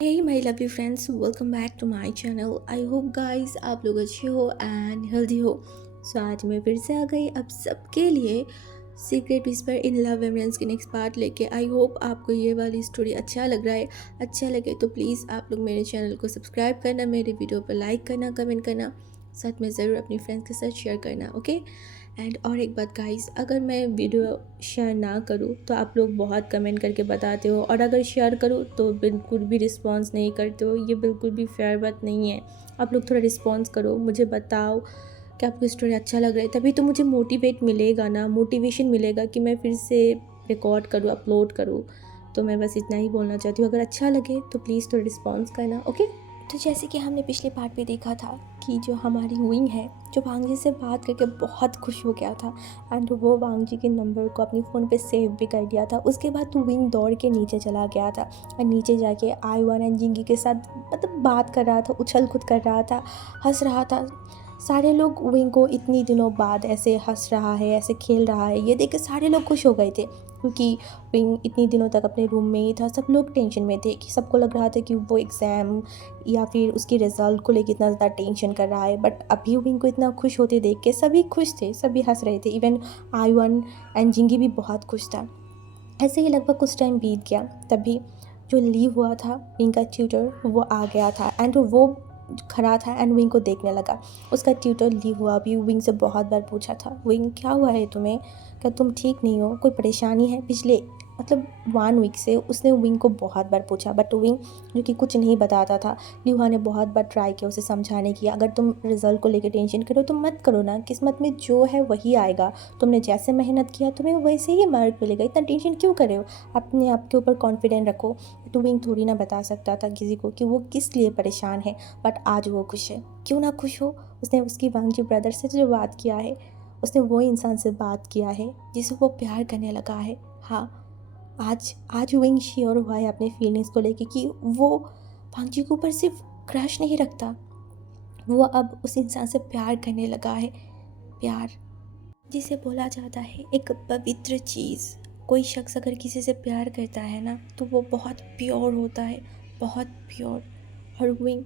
Hey my lovely friends, welcome back to my channel. I hope guys आप लोग अच्छे हो एंड हेल्दी हो। आज मैं फिर से आ गई अब सबके लिए सीक्रेट विस्पर इन लव एमरेंस की नेक्स्ट पार्ट लेके। आई होप आपको ये वाली स्टोरी अच्छा लग रहा है। अच्छा लगे तो प्लीज़ आप लोग मेरे चैनल को सब्सक्राइब करना, मेरे वीडियो पर लाइक करना, कमेंट करना, साथ में ज़रूर अपनी फ्रेंड्स के साथ शेयर करना। ओके एंड और एक बात गाइस, अगर मैं वीडियो शेयर ना करूँ तो आप लोग बहुत कमेंट करके बताते हो, और अगर शेयर करूँ तो बिल्कुल भी रिस्पॉन्स नहीं करते हो। ये बिल्कुल भी फेयर बात नहीं है। आप लोग थोड़ा रिस्पॉन्स करो, मुझे बताओ कि आपको स्टोरी अच्छा लग रहा है, तभी तो मुझे मोटिवेट मिलेगा ना, मोटिवेशन मिलेगा कि मैं फिर से रिकॉर्ड करूँ, अपलोड करूँ। तो मैं बस इतना ही बोलना चाहती हूँ, अगर अच्छा लगे तो प्लीज़ थोड़ा रिस्पॉन्स करना। ओके, तो जैसे कि हमने पिछले पार्ट में देखा था कि जो हमारी विंग है, जो वांगजी से बात करके बहुत खुश हो गया था एंड वो वांगजी के नंबर को अपनी फ़ोन पे सेव भी कर दिया था। उसके बाद तो विंग दौड़ के नीचे चला गया था और नीचे जाके आईवान एंड जिंगी के साथ बात कर रहा था, उछल कूद कर रहा था, हंस रहा था। सारे लोग विंग को इतनी दिनों बाद ऐसे हंस रहा है, ऐसे खेल रहा है, ये देख के सारे लोग खुश हो गए थे, क्योंकि विंग इतनी दिनों तक अपने रूम में ही था। सब लोग टेंशन में थे कि सबको लग रहा था कि वो एग्ज़ाम या फिर उसकी रिज़ल्ट को लेकर इतना ज़्यादा टेंशन कर रहा है। बट अभी विंग को इतना खुश होते देख के सभी खुश थे, सभी हंस रहे थे। इवन आईवन एंड जिंगी भी बहुत खुश था। ऐसे ही लगभग कुछ टाइम बीत गया, तभी जो लीव हुआ था विंग का ट्यूटर वो आ गया था एंड वो खड़ा था एंड विंग को देखने लगा। उसका ट्यूटर लीव हुआ भी विंग से बहुत बार पूछा था, विंग क्या हुआ है तुम्हें, क्या तुम ठीक नहीं हो, कोई परेशानी है। पिछले 1 वीक से उसने विंग को बहुत बार पूछा, बट विंग जो कि कुछ नहीं बताता था। लिहा ने बहुत बार ट्राई किया उसे समझाने की, अगर तुम रिजल्ट को लेकर टेंशन करो तो मत करो ना, किस्मत में जो है वही आएगा। तुमने जैसे मेहनत किया तुम्हें वैसे ही मार्क मिलेगा, इतना टेंशन क्यों कर रहे हो, अपने आप के ऊपर कॉन्फिडेंट रखो। तो विंग थोड़ी ना बता सकता था किसी को कि वो किस लिए परेशान है, बट आज वो खुश है। क्यों ना खुश हो, उसने उसकी वांगजी ब्रदर से जो बात किया है, उसने वो इंसान से बात किया है जिसे वो प्यार करने लगा है। हाँ, आज आज विंग श्योर हुआ है अपने फीलिंग्स को लेके कि वो वांगजी के ऊपर सिर्फ क्रश नहीं रखता, वो अब उस इंसान से प्यार करने लगा है। प्यार जिसे बोला जाता है एक पवित्र चीज़। कोई शख्स अगर किसी से प्यार करता है ना तो वो बहुत प्योर होता है, बहुत प्योर। और विंग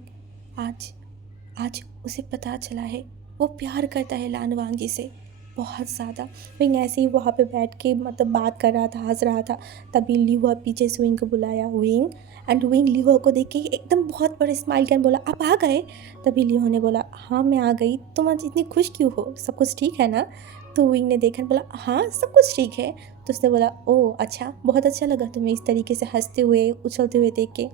आज आज उसे पता चला है, वो प्यार करता है लान वांगजी से बहुत ज़्यादा। विंग ऐसे ही वहाँ पे बैठ के बात कर रहा था, हंस रहा था। तभी लिहुआ पीछे से विंग को बुलाया, विंग। एंड विंग लिहुआ को देख के एकदम बहुत बड़ा स्माइल कर बोला, आप आ गए। तभी लिहुआ ने बोला, हाँ मैं आ गई, तुम आज इतनी खुश क्यों हो, सब कुछ ठीक है ना। तो विंग ने देखा, बोला हाँ सब कुछ ठीक है। तो उसने बोला, ओह अच्छा, बहुत अच्छा लगा तुम्हें इस तरीके से हंसते हुए उछलते हुए देख के।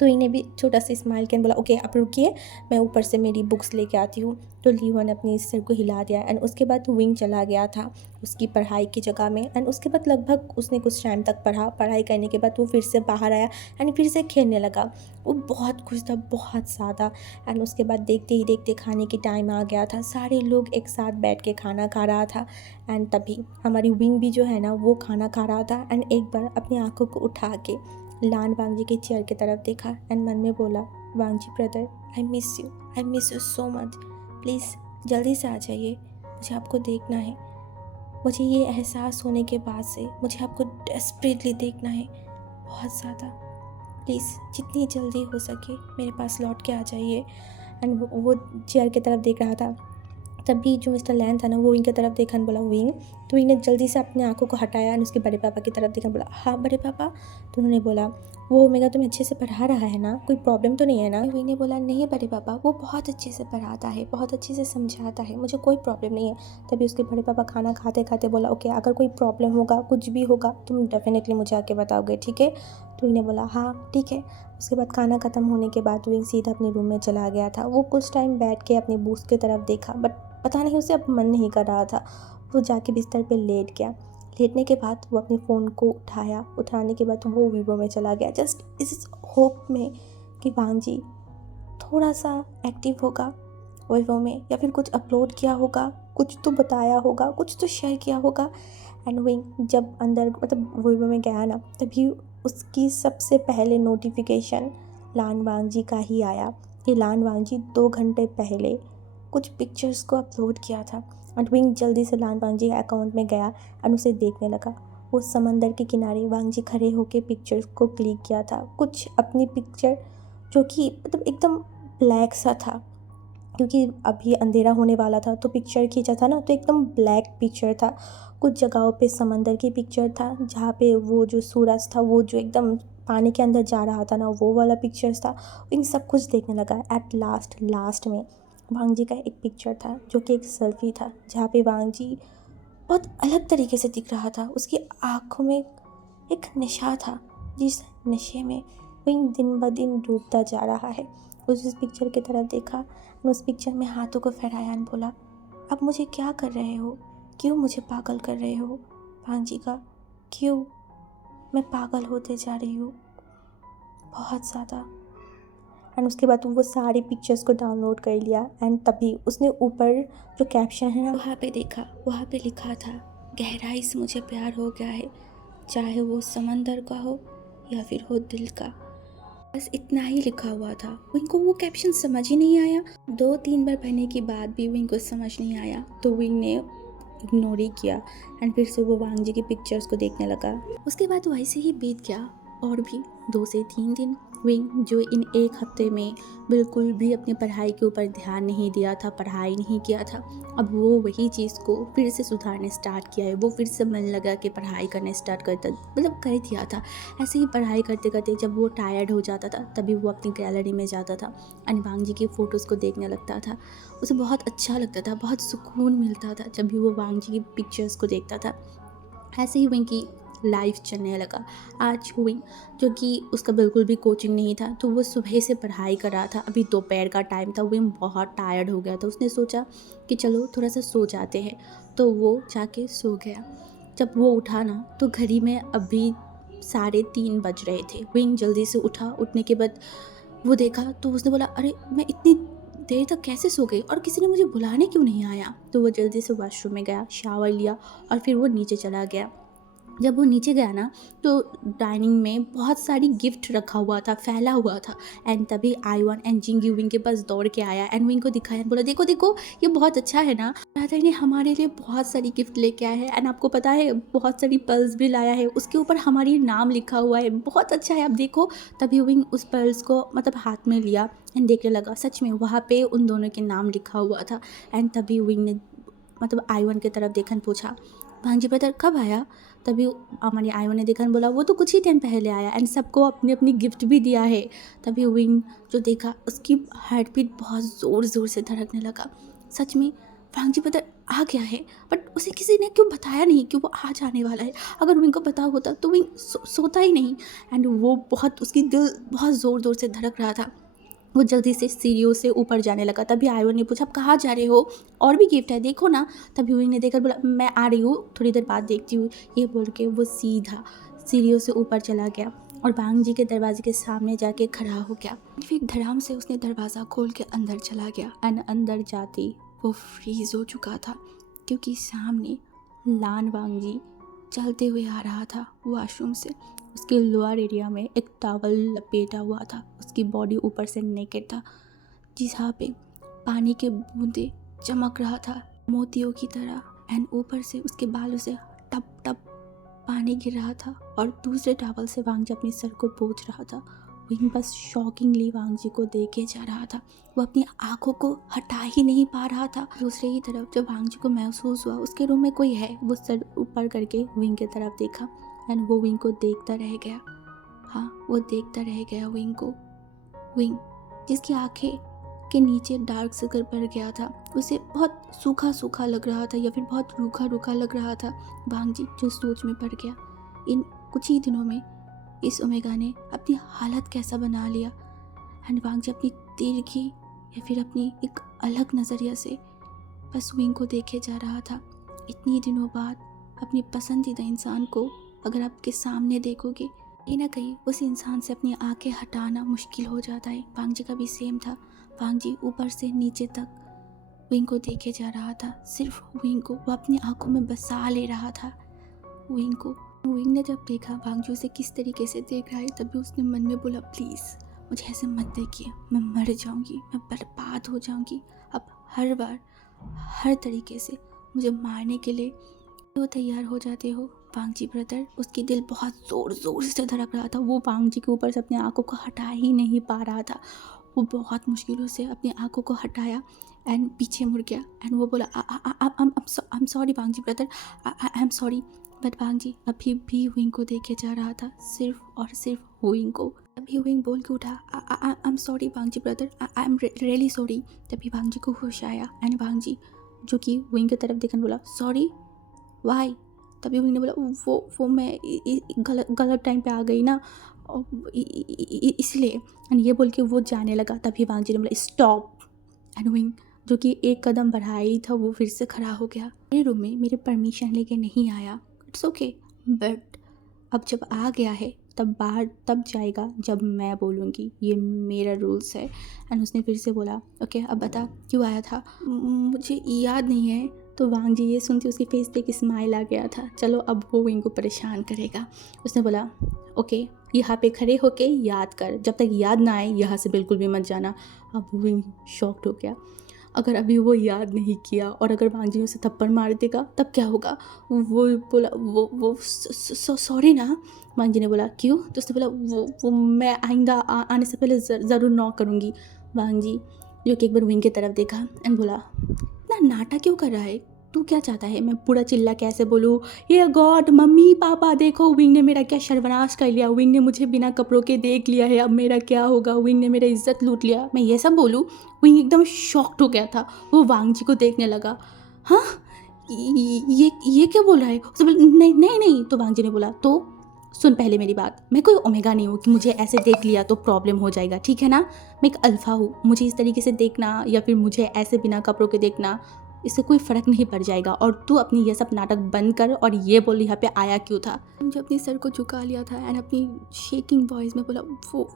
तो इन्हें भी छोटा सा स्माइल किया, बोला ओके आप रुकिए, मैं ऊपर से मेरी बुक्स लेके आती हूँ। तो लिहुआ ने अपनी सिर को हिला दिया एंड उसके बाद विंग चला गया था उसकी पढ़ाई की जगह में। एंड उसके बाद लगभग उसने कुछ टाइम तक पढ़ा, पढ़ाई करने के बाद वो फिर से बाहर आया एंड फिर से खेलने लगा। वो बहुत खुश था, बहुत ज़्यादा। एंड उसके बाद देखते ही देखते खाने की टाइम आ गया था, सारे लोग एक साथ बैठ के खाना खा रहा था। एंड तभी हमारी विंग भी जो है ना वो खाना खा रहा था एंड एक बार अपनी आँखों को उठा के लान वांगजी के चेयर की तरफ देखा एंड मन में बोला, Wang ji brother I miss you so much, please जल्दी से आ जाइए, मुझे आपको देखना है। मुझे ये एहसास होने के बाद से मुझे आपको डेस्परेटली देखना है, बहुत ज़्यादा। प्लीज़ जितनी जल्दी हो सके मेरे पास लौट के आ जाइए। एंड वो चेयर की तरफ देख रहा था। तभी जो मिस्टर लैन था ना वो विंग की तरफ देखा बोला, विंग। तो विंग ने जल्दी से अपनी आंखों को हटाया और उसके बड़े पापा की तरफ देखा, बोला हाँ बड़े पापा। तो उन्होंने बोला, वो ओमेगा तुम्हें अच्छे से पढ़ा रहा है ना, कोई प्रॉब्लम तो नहीं है ना। विंग ने बोला, नहीं बड़े पापा, वो बहुत अच्छे से पढ़ाता है, बहुत अच्छे से समझाता है, मुझे कोई प्रॉब्लम नहीं है। तभी उसके बड़े पापा खाना खाते खाते बोला, ओके अगर कोई प्रॉब्लम होगा, कुछ भी होगा, तुम डेफिनेटली मुझे आके बताओगे, ठीक है। तो विंग ने बोला हाँ ठीक है। उसके बाद खाना ख़त्म होने के बाद विंग सीधा अपने रूम में चला गया था। वो कुछ टाइम बैठ के अपने बुक्स की तरफ देखा, बट पता नहीं उसे अब मन नहीं कर रहा था। वो जाके बिस्तर पे लेट गया। लेटने के बाद वो अपने फ़ोन को उठाया, उठाने के बाद वो वीवो में चला गया, जस्ट इस होप में कि वांगजी थोड़ा सा एक्टिव होगा वीवो में, या फिर कुछ अपलोड किया होगा, कुछ तो बताया होगा, कुछ तो शेयर किया होगा। एंड विंग जब अंदर वीवो में गया ना, तभी उसकी सबसे पहले नोटिफिकेशन लान वांगजी का ही आया कि लान वांगजी 2 घंटे पहले कुछ पिक्चर्स को अपलोड किया था। एंड विंग जल्दी से लान वांगजी के अकाउंट में गया एंड उसे देखने लगा। वो समंदर के किनारे वांग जी खड़े होके पिक्चर्स को क्लिक किया था, कुछ अपनी पिक्चर जो कि मतलब एकदम ब्लैक सा था, क्योंकि अभी अंधेरा होने वाला था तो पिक्चर खींचा था ना, तो एकदम ब्लैक पिक्चर था। कुछ जगहों पे समंदर की पिक्चर था, जहाँ पे वो जो सूरज था वो जो एकदम पानी के अंदर जा रहा था ना, वो वाला पिक्चर्स था। इन सब कुछ देखने लगा। एट लास्ट में वांग जी का एक पिक्चर था जो कि एक सेल्फी था, जहाँ पे वांग जी बहुत अलग तरीके से दिख रहा था। उसकी आँखों में एक नशा था, जिस नशे में विंग दिन ब दिन डूबता जा रहा है। उस पिक्चर की तरफ देखा और उस पिक्चर में हाथों को फहराया और बोला, अब मुझे क्या कर रहे हो, क्यों मुझे पागल कर रहे हो। वांग जी का, क्यों, मैं पागल होते जा रही हूँ बहुत ज़्यादा। एंड उसके बाद वो सारी पिक्चर्स को डाउनलोड कर लिया एंड तभी उसने ऊपर जो कैप्शन है ना वहाँ पे देखा, वहाँ पे लिखा था, गहराई से मुझे प्यार हो गया है, चाहे वो समंदर का हो या फिर हो दिल का। बस इतना ही लिखा हुआ था। विंग को वो कैप्शन समझ ही नहीं आया। 2-3 बार पढ़ने के बाद भी विंग को समझ नहीं आया, तो विंग ने इग्नोर ही किया एंड फिर से वो वांग जी की पिक्चर्स को देखने लगा। उसके बाद वैसे ही बीत गया और भी 2 से 3 दिन। विंग जो इन एक हफ्ते में बिल्कुल भी अपनी पढ़ाई के ऊपर ध्यान नहीं दिया था, पढ़ाई नहीं किया था, अब वो वही चीज़ को फिर से सुधारने स्टार्ट किया है। वो फिर से मन लगा कि पढ़ाई करने स्टार्ट करता, मतलब कर दिया था। ऐसे ही पढ़ाई करते करते जब वो टायर्ड हो जाता था तभी वो अपनी गैलरी में जाता था एंड वांग जी की फ़ोटोज़ को देखने लगता था। उसे बहुत अच्छा लगता था, बहुत सुकून मिलता था जब भी वो वांग जी की पिक्चर्स को देखता था। ऐसे ही विंग की लाइफ चलने लगा। आज विंग, जो कि उसका बिल्कुल भी कोचिंग नहीं था, तो वो सुबह से पढ़ाई कर रहा था। अभी दोपहर का टाइम था, विंग बहुत टायर्ड हो गया था। उसने सोचा कि चलो थोड़ा सा सो जाते हैं, तो वो जाके सो गया। जब वो उठा ना तो घड़ी में अभी 3:30 बज रहे थे। विंग जल्दी से उठा। उठने के बाद वो देखा तो उसने बोला, अरे मैं इतनी देर तक कैसे सो गई और किसी ने मुझे बुलाने क्यों नहीं आया। तो वो जल्दी से वॉशरूम में गया, शावर लिया और फिर वो नीचे चला गया। जब वो नीचे गया ना तो डाइनिंग में बहुत सारी गिफ्ट रखा हुआ था, फैला हुआ था एंड तभी आईवन एंड जिंगी विंग के पास दौड़ के आया एंड विंग को दिखाया, बोला, देखो देखो ये बहुत अच्छा है ना, राधा ने हमारे लिए बहुत सारी गिफ्ट लेके आया है एंड आपको पता है बहुत सारी पर्ल्स भी लाया है, उसके ऊपर हमारी नाम लिखा हुआ है, बहुत अच्छा है, आप देखो। तभी विंग उस पर्ल्स को मतलब हाथ में लिया एंड देखने लगा। सच में वहाँ पे उन दोनों के नाम लिखा हुआ था एंड तभी विंग ने मतलब आईवन की तरफ देखकर पूछा, भांजी ब्रदर कब आया। तभी हमारी आईवन ने देखा, बोला वो तो कुछ ही टाइम पहले आया एंड सबको अपनी अपनी गिफ्ट भी दिया है। तभी विंग जो देखा उसकी हार्ट बीट बहुत ज़ोर ज़ोर से धड़कने लगा। सच में भांजी ब्रदर आ गया है, बट उसे किसी ने क्यों बताया नहीं कि वो आ जाने वाला है। अगर विंग को पता होता तो विंग सोता ही नहीं एंड वो बहुत, उसकी दिल बहुत ज़ोर ज़ोर से धड़क रहा था। वो जल्दी से सीढ़ियों से ऊपर जाने लगा। तभी आयवन ने पूछा, आप कहाँ जा रहे हो, और भी गिफ्ट है देखो ना। तभी विंग ने देखकर बोला, मैं आ रही हूँ, थोड़ी देर बाद देखती हूँ। ये बोल के वो सीधा सीढ़ियों से ऊपर चला गया और वांग जी के दरवाजे के सामने जाके खड़ा हो गया। फिर धड़ाम से उसने दरवाज़ा खोल के अंदर चला गया एंड अंदर जाते वो फ्रीज हो चुका था, क्योंकि सामने लान वांग जी चलते हुए आ रहा था वॉशरूम से। उसके लोअर एरिया में एक टॉवल लपेटा हुआ था, उसकी बॉडी ऊपर से नेकेड था, जहाँ पे पानी के बूंदे चमक रहा था मोतियों की तरह एंड ऊपर से उसके बालों से टप टप पानी गिर रहा था और दूसरे टॉवल से वांग जी अपने सर को पोंछ रहा था। विंग बस शॉकिंगली वांग जी को देखे जा रहा था, वो अपनी आंखों को हटा ही नहीं पा रहा था। दूसरे ही तरफ जब वांग जी को महसूस हुआ उसके रूम में कोई है, वो सर ऊपर करके विंग की तरफ देखा एंड वो विंग को देखता रह गया। हाँ, वो देखता रह गया विंग को। विंग जिसकी आंखें के नीचे डार्क सर्कल पड़ गया था, उसे बहुत सूखा सूखा लग रहा था या फिर बहुत रूखा रूखा लग रहा था। वांग जी जो सोच में पड़ गया, इन कुछ ही दिनों में इस ओमेगा ने अपनी हालत कैसा बना लिया। एंड वांग जी अपनी तिरछी या फिर अपनी एक अलग नज़रिया से बस विंग को देखे जा रहा था। इतनी दिनों बाद अपनी पसंदीदा इंसान को अगर आपके सामने देखोगे, कहीं ना कहीं उस इंसान से अपनी आंखें हटाना मुश्किल हो जाता है। वांग जी का भी सेम था। वांग जी ऊपर से नीचे तक विंग को देखे जा रहा था, सिर्फ विंग को, वो अपनी आंखों में बसा ले रहा था विंग को। विंग ने जब देखा वांग जी उसे किस तरीके से देख रहा है, तभी उसने मन में बोला, प्लीज़ मुझे ऐसे मत देखिए, मैं मर जाऊंगी, मैं बर्बाद हो जाऊंगी। अब हर बार हर तरीके से मुझे मारने के लिए तो तैयार हो जाते हो, वांग जी ब्रदर, उसकी दिल बहुत ज़ोर ज़ोर से धड़क रहा था। वो वांग जी के ऊपर से अपनी आंखों को हटा ही नहीं पा रहा था। वो बहुत मुश्किलों से अपनी आंखों को हटाया एंड पीछे मुड़ गया एंड वो बोला I am sorry Wang ji brother, I am sorry. But Wang ji अभी भी विंग को देखे जा रहा था, सिर्फ और सिर्फ विंग को। तभी विंग बोल के उठा I am sorry Wang ji brother, I am really sorry. तभी वांग जी को होश आया एंड वांग जी जो कि विंग की तरफ देखकर बोला सॉरी वाई। तभी विंग ने बोला वो मैं गलत टाइम पे आ गई ना, इसलिए। एंड ये बोल के वो जाने लगा। तभी वांग जी ने बोला स्टॉप। एंड विंग जो कि एक कदम बढ़ाया ही था वो फिर से खड़ा हो गया। मेरे रूम में मेरे परमिशन लेके नहीं आया, इट्स ओके, बट अब जब आ गया है तब बाहर तब जाएगा जब मैं बोलूँगी, ये मेरा रूल्स है। एंड उसने फिर से बोला ओके अब बता क्यों आया था। मुझे याद नहीं है। तो वांग जी ये सुनते उसके फेस पे एक स्माइल आ गया था, चलो अब वो विंग को परेशान करेगा। उसने बोला ओके यहाँ पे खड़े होके याद कर, जब तक याद ना आए यहाँ से बिल्कुल भी मत जाना। अब विंग शॉक्ड हो गया। अगर अभी वो याद नहीं किया और अगर वांग जी उसे थप्पड़ मार देगा तब क्या होगा। वो बोला वो सॉरी ना। वांग जी ने बोला क्यों। तो उसने बोला वो मैं आइंदा आने से पहले ज़रूर नॉक करूँगी। वांग जी जो कि एक बार विंग की तरफ देखा एंड बोला इतना नाटक क्यों कर रहा है, तू क्या चाहता है मैं पूरा चिल्ला कैसे बोलूँ। ये गॉड मम्मी पापा देखो विंग ने मेरा क्या सर्वनाश कर लिया, विंग ने मुझे बिना कपड़ों के देख लिया है, अब मेरा क्या होगा, विंग ने मेरा इज्जत लूट लिया, मैं ये सब बोलूँ। विंग एकदम शॉक्ड हो गया था। वो वांग जी को देखने लगा, हाँ ये क्या बोल रहा है। उसने बोला नहीं नहीं नहीं। तो वांग जी ने बोला तो सुन पहले मेरी बात, मैं कोई ओमेगा नहीं हूँ कि मुझे ऐसे देख लिया तो प्रॉब्लम हो जाएगा, ठीक है ना। मैं एक अल्फ़ा हूँ, मुझे इस तरीके से देखना या फिर मुझे ऐसे बिना कपड़ों के देखना इससे कोई फ़र्क नहीं पड़ जाएगा। और तू अपनी ये सब नाटक बंद कर और ये बोल यहाँ पे आया क्यों था। जो अपने सर को झुका लिया था एंड अपनी शेकिंग वॉइस में बोला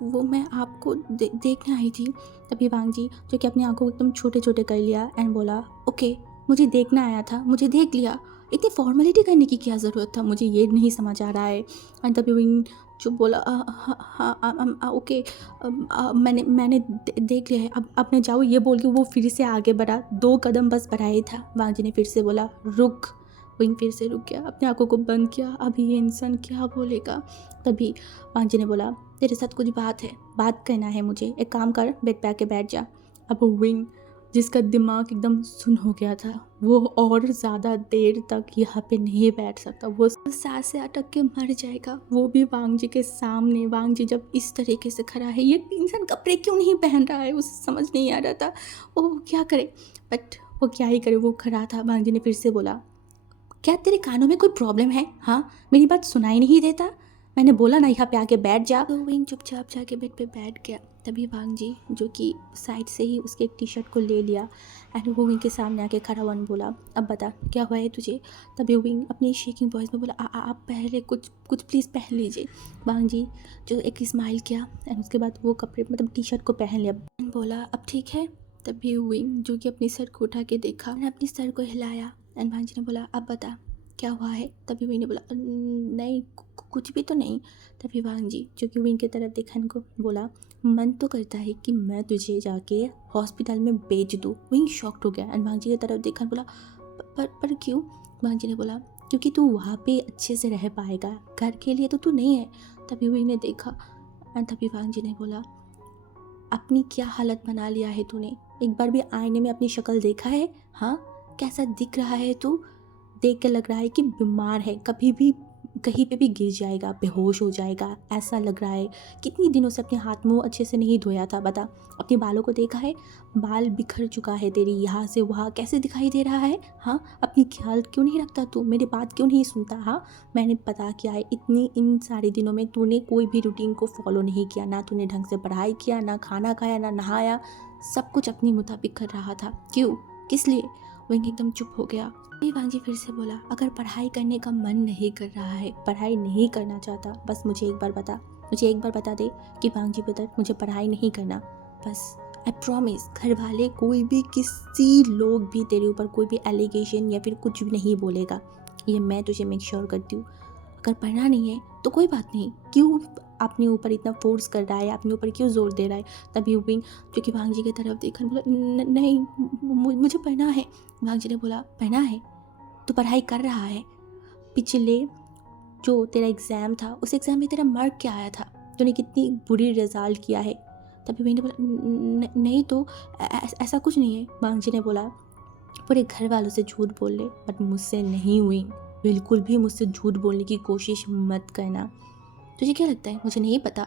वो मैं आपको देखने आई थी। तभी वांग जी जो कि अपनी आंखों को एकदम छोटे छोटे कर लिया एंड बोला ओके मुझे देखना आया था, मुझे देख लिया, इतनी फॉर्मेलिटी करने की क्या ज़रूरत था, मुझे ये नहीं समझ आ रहा है। एंड तभी विंग जो बोला हाँ ओके मैंने देख लिया है, अब मैं जाऊँ, ये बोल के वो फिर से आगे बढ़ा, 2 कदम बस बढ़ाया था। वांग जी ने फिर से बोला रुक। विंग फिर से रुक गया, अपने आंखों को बंद किया, अभी ये इंसान क्या बोलेगा। तभी वांग जी ने बोला तेरे साथ कुछ बात करना है मुझे, एक काम कर बेड पे आके बैठ जा। अब विंग जिसका दिमाग एकदम सुन हो गया था वो और ज़्यादा देर तक यहाँ पे नहीं बैठ सकता, वो सांसें अटक के मर जाएगा, वो भी वांग जी के सामने। वांग जी जब इस तरीके से खड़ा है, ये इंसान कपड़े क्यों नहीं पहन रहा है, उसे समझ नहीं आ रहा था वो क्या करे, बट वो क्या ही करे, वो खड़ा था। वांग जी ने फिर से बोला क्या तेरे कानों में कोई प्रॉब्लम है, हाँ मेरी बात सुनाई नहीं देता, मैंने बोला ना यहाँ पे आके बैठ जा। तो विंग चुपचाप जाके बेड पे बैठ गया। तभी वांग जी जो कि साइड से ही उसके एक टी शर्ट को ले लिया एंड वो विंग के सामने आके खड़ा हुआ बोला अब बता क्या हुआ है तुझे। तभी विंग अपनी शेकिंग वॉइस में बोला आप पहले कुछ प्लीज़ पहन लीजिए। वांग जी जो एक स्माइल किया एंड उसके बाद वो कपड़े मतलब टी शर्ट को पहन लिया एंड बोला अब ठीक है। तभी विंग जो कि अपने सर को उठा के देखा एंड अपने सर को हिलाया एंड वांग जी ने बोला अब बता क्या हुआ है। तभी विंग ने बोला नहीं कुछ भी तो नहीं। तभी वांग जी जो कि विंग की तरफ देखा इनको बोला मन तो करता है कि मैं तुझे जाके हॉस्पिटल में बेच दूँ। विंग शॉक्ड हो गया एंड वांग जी की तरफ देखा बोला पर क्यों। वांग जी ने बोला क्योंकि तू वहाँ पे अच्छे से रह पाएगा, घर के लिए तो तू नहीं है। तभी विंग ने देखा एंड तभी वांग जी ने बोला अपनी क्या हालत बना लिया है तूने, एक बार भी आईने में अपनी शक्ल देखा है, हाँ कैसा दिख रहा है तू, देख के लग रहा है कि बीमार है, कभी भी कहीं पे भी गिर जाएगा, बेहोश हो जाएगा, ऐसा लग रहा है। कितनी दिनों से अपने हाथ मुंह अच्छे से नहीं धोया था, बता। अपने बालों को देखा है, बाल बिखर चुका है तेरी, यहाँ से वहाँ कैसे दिखाई दे रहा है, हाँ अपनी ख्याल क्यों नहीं रखता तू, मेरी बात क्यों नहीं सुनता। हाँ मैंने पता किया है इन सारे दिनों में तूने कोई भी रूटीन को फॉलो नहीं किया, ना तूने ढंग से पढ़ाई किया, ना खाना खाया, ना नहाया, सब कुछ अपने मुताबिक कर रहा था, क्यों किस लिए। विंग एकदम चुप हो गया। वांग जी फिर से बोला अगर पढ़ाई करने का मन नहीं कर रहा है, पढ़ाई नहीं करना चाहता, बस मुझे एक बार बता दे कि वांग जी ब्रदर मुझे पढ़ाई नहीं करना, बस आई प्रॉमिस घर वाले कोई भी किसी लोग भी तेरे ऊपर कोई भी एलिगेशन या फिर कुछ भी नहीं बोलेगा, ये मैं तुझे मेक श्योर करती हूँ। अगर पढ़ना नहीं है तो कोई बात नहीं, क्यों अपने ऊपर इतना फोर्स कर रहा है, अपने ऊपर क्यों जोर दे रहा है। तभी विंग जो कि वांग जी की तरफ देखा बोला नहीं मुझे पढ़ना है। वांग जी ने बोला पढ़ना है तो पढ़ाई कर रहा है, पिछले जो तेरा एग्ज़ाम था उस एग्ज़ाम में तेरा मार्क क्या आया था, तूने कितनी बुरी रिज़ल्ट किया है। तभी विंग ने बोला नहीं तो ऐसा कुछ नहीं है। वांग जी ने बोला पूरे घर वालों से झूठ बोल ले बट मुझसे नहीं हुई। बिल्कुल भी मुझसे झूठ बोलने की कोशिश मत करना। तुझे क्या लगता है मुझे नहीं पता?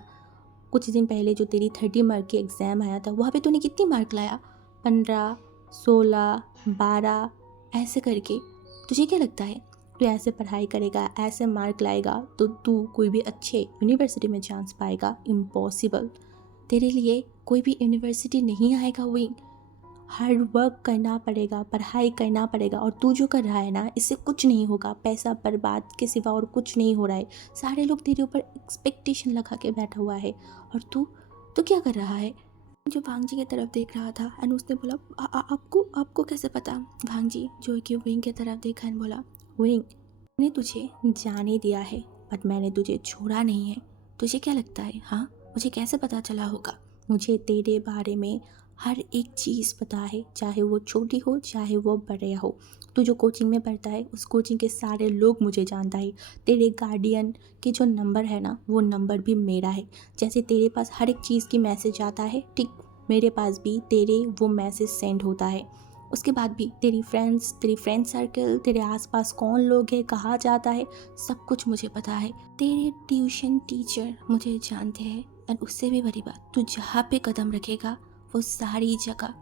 कुछ दिन पहले जो तेरी 30 मार्क की एग्ज़ाम आया था वहाँ पे तूने कितनी मार्क लाया? 15, 16, 12 ऐसे करके। तुझे क्या लगता है तू ऐसे पढ़ाई करेगा, ऐसे मार्क लाएगा तो तू कोई भी अच्छे यूनिवर्सिटी में चांस पाएगा? इम्पॉसिबल। तेरे लिए कोई भी यूनिवर्सिटी नहीं आएगा विंग। हार्ड वर्क करना पड़ेगा, पढ़ाई करना पड़ेगा। और तू जो कर रहा है ना इससे कुछ नहीं होगा, पैसा बर्बाद के सिवा और कुछ नहीं हो रहा है। सारे लोग तेरे ऊपर एक्सपेक्टेशन लगा के बैठा हुआ है और तू क्या कर रहा है? जो भांग जी की तरफ देख रहा था एंड उसने बोला आपको कैसे पता? भांग जी जो कि विंग की तरफ देखा एंड बोला विंग मैंने तुझे जाने दिया है बट मैंने तुझे छोड़ा नहीं है। तुझे क्या लगता है हाँ मुझे कैसे पता चला होगा? मुझे तेरे बारे में हर एक चीज़ पता है, चाहे वो छोटी हो चाहे वो बड़े हो। तू जो कोचिंग में पढ़ता है उस कोचिंग के सारे लोग मुझे जानता है। तेरे गार्डियन के जो नंबर है ना वो नंबर भी मेरा है। जैसे तेरे पास हर एक चीज़ की मैसेज आता है ठीक मेरे पास भी तेरे वो मैसेज सेंड होता है। उसके बाद भी तेरी फ्रेंड सर्कल, तेरे आसपास कौन लोग हैं, कहाँ जाता है, सब कुछ मुझे पता है। तेरे ट्यूशन टीचर मुझे जानते हैं और उससे भी बड़ी बात तू जहाँ पे कदम रखेगा वो सारी जगह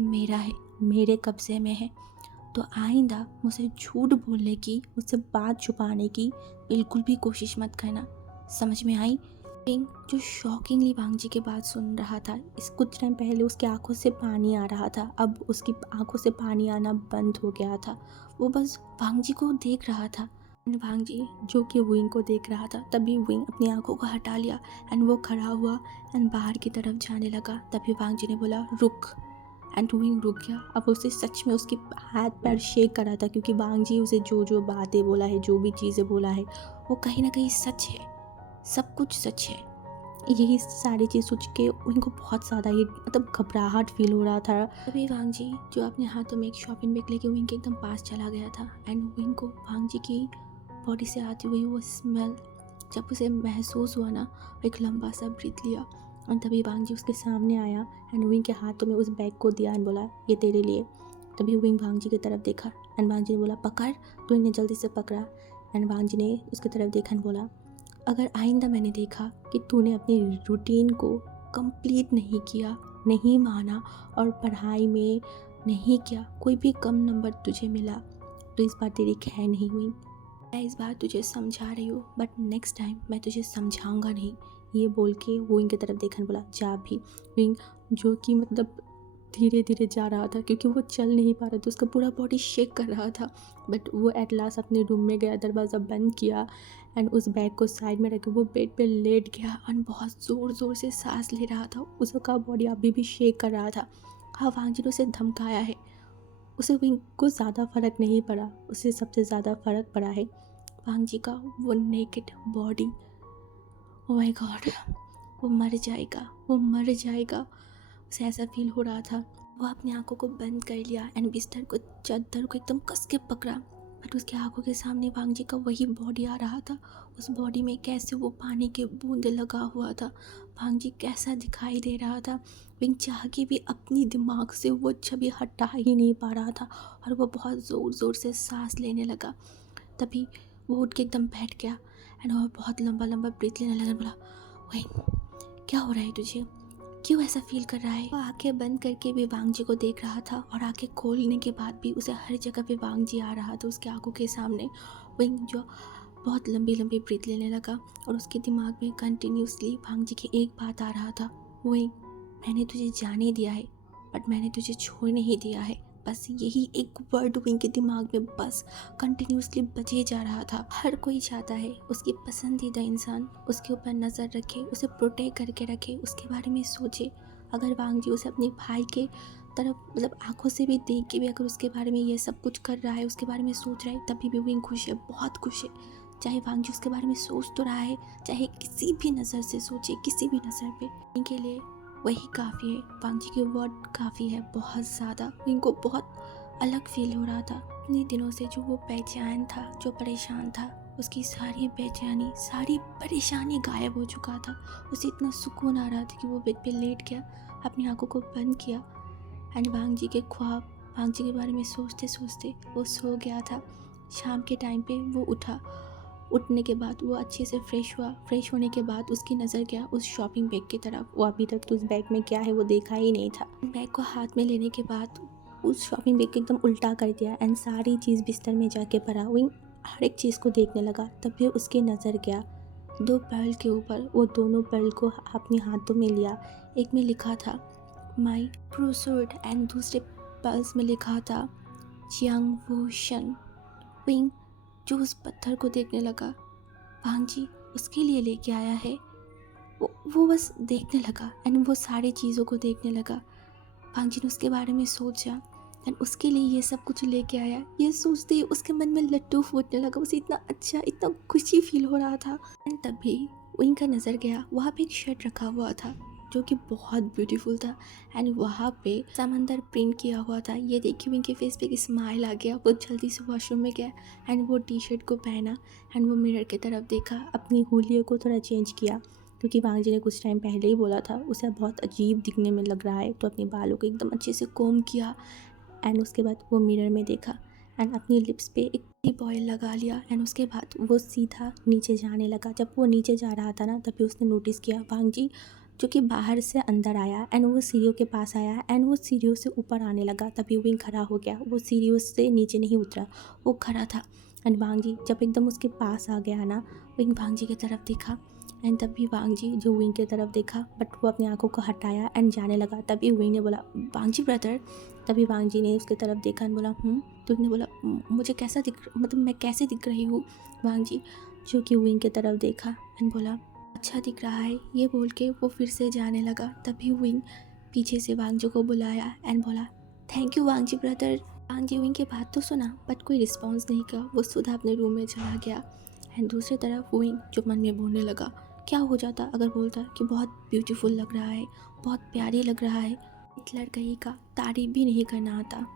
मेरा है, मेरे कब्जे में है। तो आइंदा मुझे झूठ बोलने की, मुझसे बात छुपाने की बिल्कुल भी कोशिश मत करना। समझ में आई? पिंग जो शॉकिंगली वांग जी की बात सुन रहा था, इस कुछ टाइम पहले उसकी आंखों से पानी आ रहा था, अब उसकी आंखों से पानी आना बंद हो गया था। वो बस वांग जी को देख रहा था। वांग जी जो कि विंग को देख रहा था, तभी विंग अपनी आंखों को हटा लिया एंड वो खड़ा हुआ एंड बाहर की तरफ जाने लगा। तभी वांग जी ने बोला रुक एंड विंग रुक गया। अब उसे सच में उसके हाथ पैर शेक कर रहा था क्योंकि वांग जी उसे जो जो बातें बोला है, जो भी चीज़ें बोला है वो कहीं ना कहीं सच है, सब कुछ सच है। यही सारी चीज़ सोच के उनको बहुत ज़्यादा ही मतलब घबराहट फील हो रहा था। तभी वांग जी जो अपने हाथों में एक शॉपिंग बैग लेके विंग के एकदम पास चला गया था एंड विंग को वांग जी की बॉडी से आती हुई वो स्मेल जब उसे महसूस हुआ ना, एक लंबा सा ब्रीथ लिया और तभी वांग जी उसके सामने आया एंड विंग के हाथों में उस बैग को दिया एंड बोला ये तेरे लिए। तभी विंग वांग जी की तरफ देखा एंड वांग जी ने बोला पकड़। तो इन्हें जल्दी से पकड़ा एंड वांग जी ने उसकी तरफ देखा एंड बोला अगर आइंदा मैंने देखा कि तूने अपनी रूटीन को कंप्लीट नहीं किया, नहीं माना और पढ़ाई में नहीं किया, कोई भी कम नंबर तुझे मिला तो इस बार तेरी खैर नहीं हुई। मैं इस बार तुझे समझा रही हूँ बट नेक्स्ट टाइम मैं तुझे समझाऊंगा नहीं। ये बोल के वो विंग की तरफ देखा बोला जा भी। विंग जो कि मतलब धीरे धीरे जा रहा था क्योंकि वो चल नहीं पा रहा था, उसका पूरा बॉडी शेक कर रहा था। बट वो एट लास्ट अपने रूम में गया, दरवाज़ा बंद किया एंड उस बैग को साइड में रख के वो बेड पे लेट गया और बहुत ज़ोर ज़ोर से सांस ले रहा था। उसका बॉडी अभी भी शेक कर रहा था। हाँ वांग जी ने उसे धमकाया है। उसे विंग को ज़्यादा फ़र्क नहीं पड़ा, उसे सबसे ज़्यादा फ़र्क पड़ा है वांग जी का वो naked body. Oh my God वो मर जाएगा, वो मर जाएगा। उसे ऐसा फील हो रहा था। वो अपनी आंखों को बंद कर लिया एंड बिस्तर को, चादर को एकदम कस के पकड़ा। बट उसकी आंखों के सामने वांग जी का वही बॉडी आ रहा था। उस बॉडी में कैसे वो पानी के बूंद लगा हुआ था, वांग जी कैसा दिखाई दे रहा था। विंग चाह के भी अपनी दिमाग से वो छवि हटा ही नहीं पा रहा था और वो बहुत ज़ोर ज़ोर से सांस लेने लगा। तभी वो उठ के एकदम बैठ गया एंड वो बहुत लंबा लंबा ब्रीथ लेने लगा। बोला विंग क्या हो रहा है तुझे, क्यों ऐसा फील कर रहा है? वो आंखें बंद करके भी वांग जी को देख रहा था और आंखें खोलने के बाद भी उसे हर जगह पे वांग जी आ रहा था उसकी आंखों के सामने। विंग जो बहुत लंबी लंबी ब्रीथ लेने लगा और उसके दिमाग में कंटिन्यूसली वांग जी की एक बात आ रहा था, विंग मैंने तुझे जाने दिया है बट मैंने तुझे छोड़ नहीं दिया है। बस यही एक वर्ड विंग के दिमाग में बस कंटिन्यूसली बजे जा रहा था। हर कोई चाहता है उसकी पसंदीदा इंसान उसके ऊपर नज़र रखे, उसे प्रोटेक्ट करके रखे, उसके बारे में सोचे। अगर वांग जी उसे अपने भाई के तरफ मतलब आंखों से भी देख के भी अगर उसके बारे में ये सब कुछ कर रहा है, उसके बारे में सोच रहा है, तभी भी विंग खुश है, बहुत खुश है। चाहे वांग जी उसके बारे में सोच तो रहा है, चाहे किसी भी नज़र से सोचे, किसी भी नज़र पे, इनके लिए वही काफ़ी है। वांग जी की वर्ड काफ़ी है, बहुत ज़्यादा। इनको बहुत अलग फील हो रहा था। इतने दिनों से जो वो बेचैन था, जो परेशान था, उसकी सारी बेचैनी, सारी परेशानी गायब हो चुका था। उसे इतना सुकून आ रहा था कि वो बेड पे लेट गया, अपनी आंखों को बंद किया एंड वांग जी के ख्वाब, वांग जी के बारे में सोचते सोचते वो सो गया था। शाम के टाइम पे वो उठा। उठने के बाद वो अच्छे से फ्रेश हुआ। फ्रेश होने के बाद उसकी नज़र गया उस शॉपिंग बैग की तरफ। वो अभी तक तो उस बैग में क्या है वो देखा ही नहीं था। बैग को हाथ में लेने के बाद उस शॉपिंग बैग को एकदम उल्टा कर दिया एंड सारी चीज़ बिस्तर में जाके भरा। वो हर एक चीज़ को देखने लगा। तभी उसकी नज़र गया 2 पर्ल के ऊपर। वो दोनों पर्ल को अपने हाथों में लिया। एक में लिखा था माई ट्रू सूट एंड दूसरे पर्ल्स में लिखा था चियांग वू शन। विंग जो उस पत्थर को देखने लगा, वांग जी उसके लिए लेके आया है। वो बस देखने लगा एंड वो सारी चीज़ों को देखने लगा। वांग जी ने उसके बारे में सोचा एंड उसके लिए ये सब कुछ लेके आया। ये सोचते ही उसके मन में लड्डू फूटने लगा। उसे इतना अच्छा, इतना खुशी फील हो रहा था। एंड तभी विंग का नज़र गया, वहाँ पे एक शर्ट रखा हुआ था जो कि बहुत ब्यूटीफुल था एंड वहाँ पे समंदर प्रिंट किया हुआ था। ये देखिए विंग के फेस पे एक स्माइल आ गया। वो जल्दी से वॉशरूम में गया एंड वो टी शर्ट को पहना एंड वो मिरर की तरफ देखा। अपनी हुलियों को थोड़ा चेंज किया क्योंकि वांग जी ने कुछ टाइम पहले ही बोला था उसे बहुत अजीब दिखने में लग रहा है। तो अपने बालों को एकदम अच्छे से कोम किया एंड उसके बाद वो मिरर में देखा एंड अपनी लिप्स पे एक टिप ऑयल लगा लिया एंड उसके बाद वो सीधा नीचे जाने लगा। जब वो नीचे जा रहा था ना तभी उसने नोटिस किया वांग जी जो कि बाहर से अंदर आया एंड वो सीढ़ियों के पास आया एंड वो सीढ़ियों से ऊपर आने लगा। तभी विंग खड़ा हो गया। वो सीढ़ियों से नीचे नहीं उतरा, वो खड़ा था एंड वांग जी जब एकदम उसके पास आ गया ना, विंग वांग जी की तरफ देखा एंड तभी वांग जी जो विंग की तरफ देखा बट वो अपनी आंखों को हटाया एंड जाने लगा। तभी विंग ने बोला वांग जी ब्रदर। तभी वांग जी ने उसकी तरफ देखा एंड बोला तो विंग ने बोला मुझे कैसा दिख, मतलब मैं कैसे दिख रही हूँ। वांग जी जो कि विंग की तरफ देखा एंड बोला अच्छा दिख रहा है। ये बोल के वो फिर से जाने लगा। तभी विंग पीछे से वांग जी को बुलाया एंड बोला thank you Wang ji brother. Wang ji Wing की बात तो सुना बट कोई रिस्पॉन्स नहीं किया। वो सीधा अपने रूम में चला गया एंड दूसरी तरफ विंग जो मन में बोलने लगा क्या हो जाता अगर बोलता कि बहुत ब्यूटीफुल लग रहा है, बहुत प्यारी लग रहा है। हिटलर कहीं का तारीफ भी नहीं करना आता।